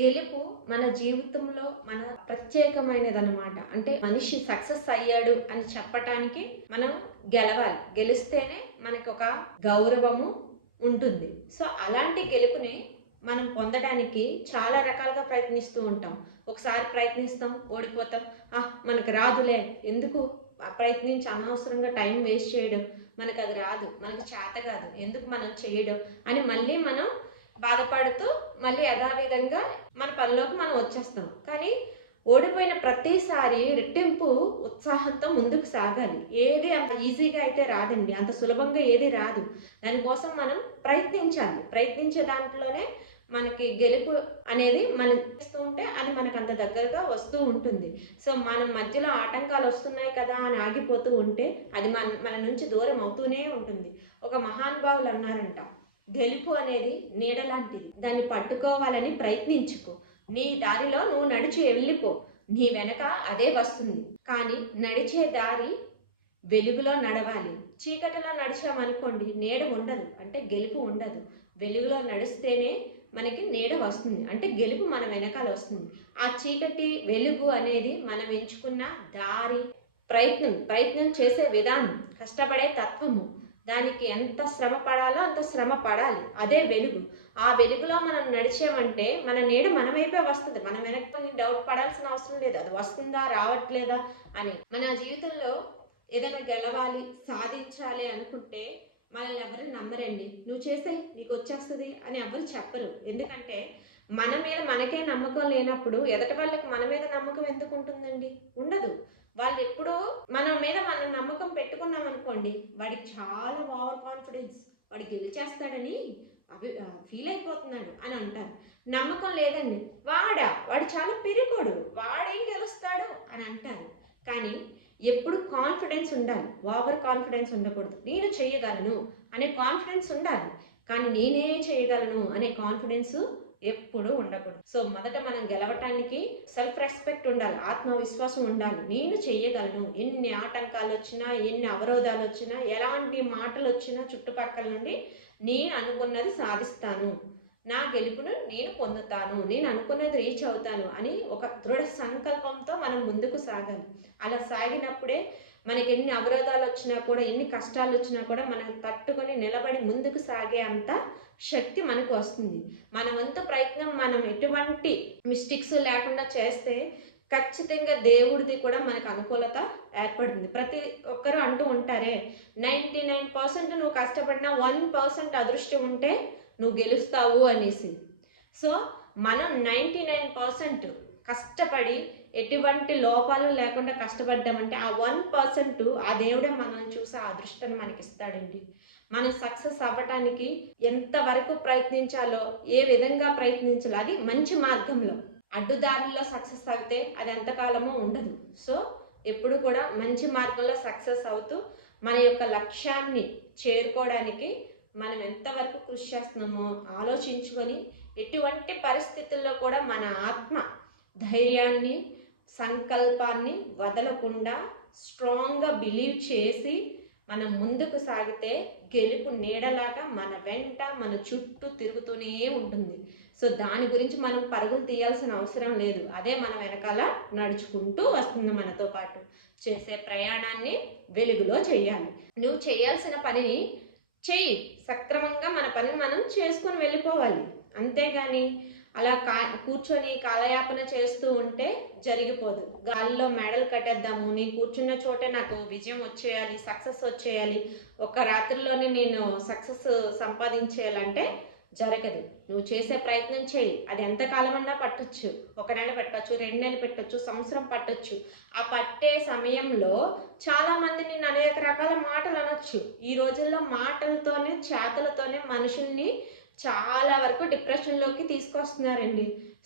గెలుపు మన జీవితంలో మన ప్రత్యేకమైనదనమాట. అంటే మనిషి సక్సెస్ అయ్యాడు అని చెప్పటానికి మనం గెలవాలి. గెలిస్తేనే మనకొక గౌరవము ఉంటుంది. సో, అలాంటి గెలుపుని మనం పొందడానికి చాలా రకాలుగా ప్రయత్నిస్తూ ఉంటాం. ఒకసారి ప్రయత్నిస్తాం, ఓడిపోతాం. మనకు రాదులే, ఎందుకు ప్రయత్నించి అనవసరంగా టైం వేస్ట్ చేయడం, మనకది రాదు, మనకు చేత కాదు, ఎందుకు మనం చేయడం అని మళ్ళీ మనం బాధపడుతూ మళ్ళీ యథావిధంగా మన పనిలోకి మనం వచ్చేస్తాం. కానీ ఓడిపోయిన ప్రతిసారి రెట్టింపు ఉత్సాహంతో ముందుకు సాగాలి. ఏది అంత ఈజీగా అయితే రాదండి. అంత సులభంగా ఏది రాదు. దానికోసం మనం ప్రయత్నించాలి. ప్రయత్నించే దాంట్లోనే మనకి గెలుపు అనేది మనం చేస్తూ ఉంటే అది మనకు అంత దగ్గరగా వస్తూ ఉంటుంది. సో, మనం మధ్యలో ఆటంకాలు వస్తున్నాయి కదా అని ఆగిపోతూ ఉంటే అది మన నుంచి దూరం అవుతూనే ఉంటుంది. ఒక మహానుభావులు అన్నారంట, గెలుపు అనేది నీడ లాంటిది. దాన్ని పట్టుకోవాలని ప్రయత్నించుకో. నీ దారిలో నువ్వు నడిచి వెళ్ళిపో. నీ వెనక అదే వస్తుంది. కానీ నడిచే దారి వెలుగులో నడవాలి. చీకటిలో నడిచామనుకోండి నీడ ఉండదు. అంటే గెలుపు ఉండదు. వెలుగులో నడిస్తేనే మనకి నీడ వస్తుంది. అంటే గెలుపు మన వెనకాల వస్తుంది. ఆ చీకటి, వెలుగు అనేది మనం ఎంచుకున్న దారి, ప్రయత్నం చేసే విధానం, కష్టపడే తత్వము. దానికి ఎంత శ్రమ పడాలో అంత శ్రమ పడాలి. అదే వెలుగు. ఆ వెలుగులో మనం నడిచామంటే మన నీడ మన వైపే వస్తుంది. మనం వెనక్కి డౌట్ పడాల్సిన అవసరం లేదు. అది వస్తుందా, రావట్లేదా అని. మన జీవితంలో ఏదైనా గెలవాలి, సాధించాలి అనుకుంటే మనల్ని ఎవరు నమ్మరండి. నువ్వు చేసేయి, నీకు వచ్చేస్తుంది అని ఎవరు చెప్పరు. ఎందుకంటే మన మీద మనకే నమ్మకం లేనప్పుడు ఎదటి వాళ్ళకి మన మీద నమ్మకం ఎందుకు ఉంటుందండి? ఉండదు. వాళ్ళు ఎప్పుడూ మన మీద మనం నమ్మకం పెట్టుకున్నాం అనుకోండి, వాడికి చాలా ఓవర్ కాన్ఫిడెన్స్, వాడు గెలిచేస్తాడని ఫీల్ అయిపోతున్నాడు అని అంటారు. నమ్మకం లేదండి, వాడు చాలా పిరికోడు, వాడేం గెలుస్తాడు అని అంటారు. కానీ ఎప్పుడు కాన్ఫిడెన్స్ ఉండాలి. ఓవర్ కాన్ఫిడెన్స్ ఉండకూడదు. నేను చేయగలను అనే కాన్ఫిడెన్స్ ఉండాలి. కానీ నేనే చేయగలను అనే కాన్ఫిడెన్స్ ఎప్పుడూ ఉండకూడదు. సో, మొదట మనం గెలవటానికి సెల్ఫ్ రెస్పెక్ట్ ఉండాలి. ఆత్మవిశ్వాసం ఉండాలి. నేను చెయ్యగలను. ఎన్ని ఆటంకాలు వచ్చినా, ఎన్ని అవరోధాలు వచ్చినా, ఎలాంటి మాటలు వచ్చినా చుట్టుపక్కల నుండి నేను అనుకున్నది సాధిస్తాను. నా గెలుపును నేను పొందుతాను. నేను అనుకున్నది రీచ్ అవుతాను అని ఒక దృఢ సంకల్పంతో మనం ముందుకు సాగాలి. అలా సాగినప్పుడే మనకి ఎన్ని అవరోధాలు వచ్చినా కూడా, ఎన్ని కష్టాలు వచ్చినా కూడా మనం తట్టుకొని నిలబడి ముందుకు సాగే అంత శక్తి మనకు వస్తుంది. మన వంతు ప్రయత్నం మనం ఎటువంటి మిస్టేక్స్ లేకుండా చేస్తే ఖచ్చితంగా దేవుడిది కూడా మనకు అనుకూలత ఏర్పడుతుంది. ప్రతి ఒక్కరూ అంటూ ఉంటారే, 99% నువ్వు కష్టపడినా 1% అదృష్టం ఉంటే నువ్వు గెలుస్తావు అనేసి. సో, మనం 99% కష్టపడి ఎటువంటి లోపాలు లేకుండా కష్టపడ్డామంటే ఆ 1% ఆ దేవుడే మనల్ని చూసి ఆ అదృష్టాన్ని మనకిస్తాడండి. మనం సక్సెస్ అవ్వటానికి ఎంతవరకు ప్రయత్నించాలో, ఏ విధంగా ప్రయత్నించాలో అది మంచి మార్గంలో. అడ్డుదారుల్లో సక్సెస్ అయితే అది ఎంతకాలమో ఉండదు. సో, ఎప్పుడు కూడా మంచి మార్గంలో సక్సెస్ అవుతూ మన యొక్క లక్ష్యాన్ని చేరుకోవడానికి మనం ఎంతవరకు కృషి చేస్తున్నామో ఆలోచించుకొని ఎటువంటి పరిస్థితుల్లో కూడా మన ఆత్మ ధైర్యాన్ని, సంకల్పాన్ని వదలకుండా స్ట్రాంగ్గా బిలీవ్ చేసి మనం ముందుకు సాగితే గెలుపు నీడలాగా మన వెంట, మన చుట్టూ తిరుగుతూనే ఉంటుంది. సో, దాని గురించి మనం పరుగులు తీయాల్సిన అవసరం లేదు. అదే మన వెనకాల నడుచుకుంటూ వస్తుంది మనతో పాటు. చేసే ప్రయాణాన్ని వెలుగులో చెయ్యాలి. నువ్వు చేయాల్సిన పనిని చెయ్యి. సక్రమంగా మన పనిని మనం చేసుకొని వెళ్ళిపోవాలి. అంతేగాని అలా కూర్చొని కాలయాపన చేస్తూ ఉంటే జరిగిపోదు. గాల్లో మెడలు కట్టేద్దాము, నేను కూర్చున్న చోటే నాకు విజయం వచ్చేయాలి, సక్సెస్ వచ్చేయాలి, ఒక రాత్రిలోనే నేను సక్సెస్ సంపాదించేయాలంటే జరగదు. నువ్వు చేసే ప్రయత్నం చేయి. అది ఎంతకాలమన్నా పట్టొచ్చు. 1 నెల పెట్టొచ్చు, 2 నెలలు పెట్టొచ్చు, సంవత్సరం పట్టొచ్చు. ఆ పట్టే సమయంలో చాలామంది నిన్ను అనేక రకాల మాటలు అనొచ్చు. ఈ రోజుల్లో మాటలతోనే, చేతలతోనే మనుషుల్ని చాలా వరకు డిప్రెషన్‌లోకి తీసుకొస్తున్నారండి.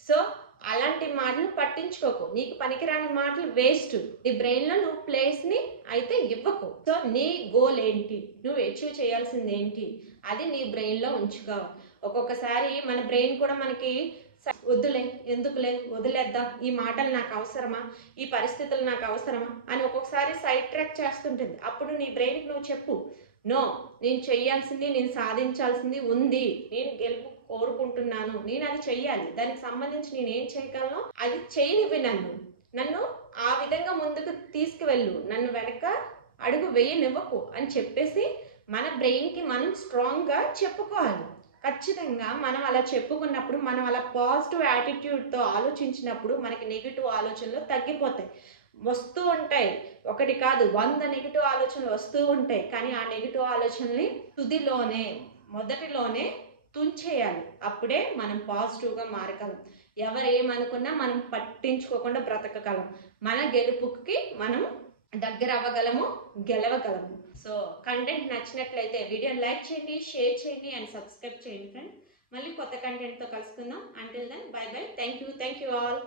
సో, అలాంటి మాటలు పట్టించుకోకు. నీకు పనికిరాని మాటలు వేస్ట్. నీ బ్రెయిన్‌లో నువ్వు ప్లేస్‌ని అయితే ఇవ్వకు. సో, నీ గోల్ ఏంటి? నువ్వు అచీవ్ చేయాల్సిందేంటి? అది నీ బ్రెయిన్‌లో ఉంచుకో. ఒక్కొక్కసారి మన బ్రెయిన్ కూడా మనకి వద్దులే, ఎందుకులే, వదిలేద్దాం, ఈ మాటలు నాకు అవసరమా, ఈ పరిస్థితులు నాకు అవసరమా అని ఒక్కొక్కసారి సైడ్ ట్రాక్ చేస్తుంటుంది. అప్పుడు నీ బ్రెయిన్‌కి నువ్వు చెప్పు, నో, నేను చేయాల్సింది, నేను సాధించాల్సింది ఉంది, నేను కోరుకుంటున్నాను, నేను అది చెయ్యాలి, దానికి సంబంధించి నేను ఏం చేయగలను అది చేయనివ్వి, నన్ను ఆ విధంగా ముందుకు తీసుకువెళ్ళు, నన్ను వెనక అడుగు వేయనివ్వకు అని చెప్పేసి మన బ్రెయిన్కి మనం స్ట్రాంగ్గా చెప్పుకోవాలి. ఖచ్చితంగా మనం అలా చెప్పుకున్నప్పుడు, మనం అలా పాజిటివ్ యాటిట్యూడ్తో ఆలోచించినప్పుడు మనకి నెగిటివ్ ఆలోచనలు తగ్గిపోతాయి. వస్తూ ఉంటాయి, ఒకటి కాదు 100 నెగిటివ్ ఆలోచనలు వస్తూ ఉంటాయి. కానీ ఆ నెగిటివ్ ఆలోచనల్ని మొదటిలోనే తుంచేయాలి. అప్పుడే మనం పాజిటివ్గా మారగలం. ఎవరు ఏమనుకున్నా మనం పట్టించుకోకుండా బ్రతకగలం. మన గెలుపుకి మనం దగ్గర అవ్వగలము, గెలవగలము. సో కంటెంట్ నచ్చినట్లయితే వీడియోని లైక్ చేయండి, షేర్ చేయండి అండ్ సబ్స్క్రైబ్ చేయండి ఫ్రెండ్. మళ్ళీ కొత్త కంటెంట్తో కలుసుకుందాం. Until then bye bye. Thank you all.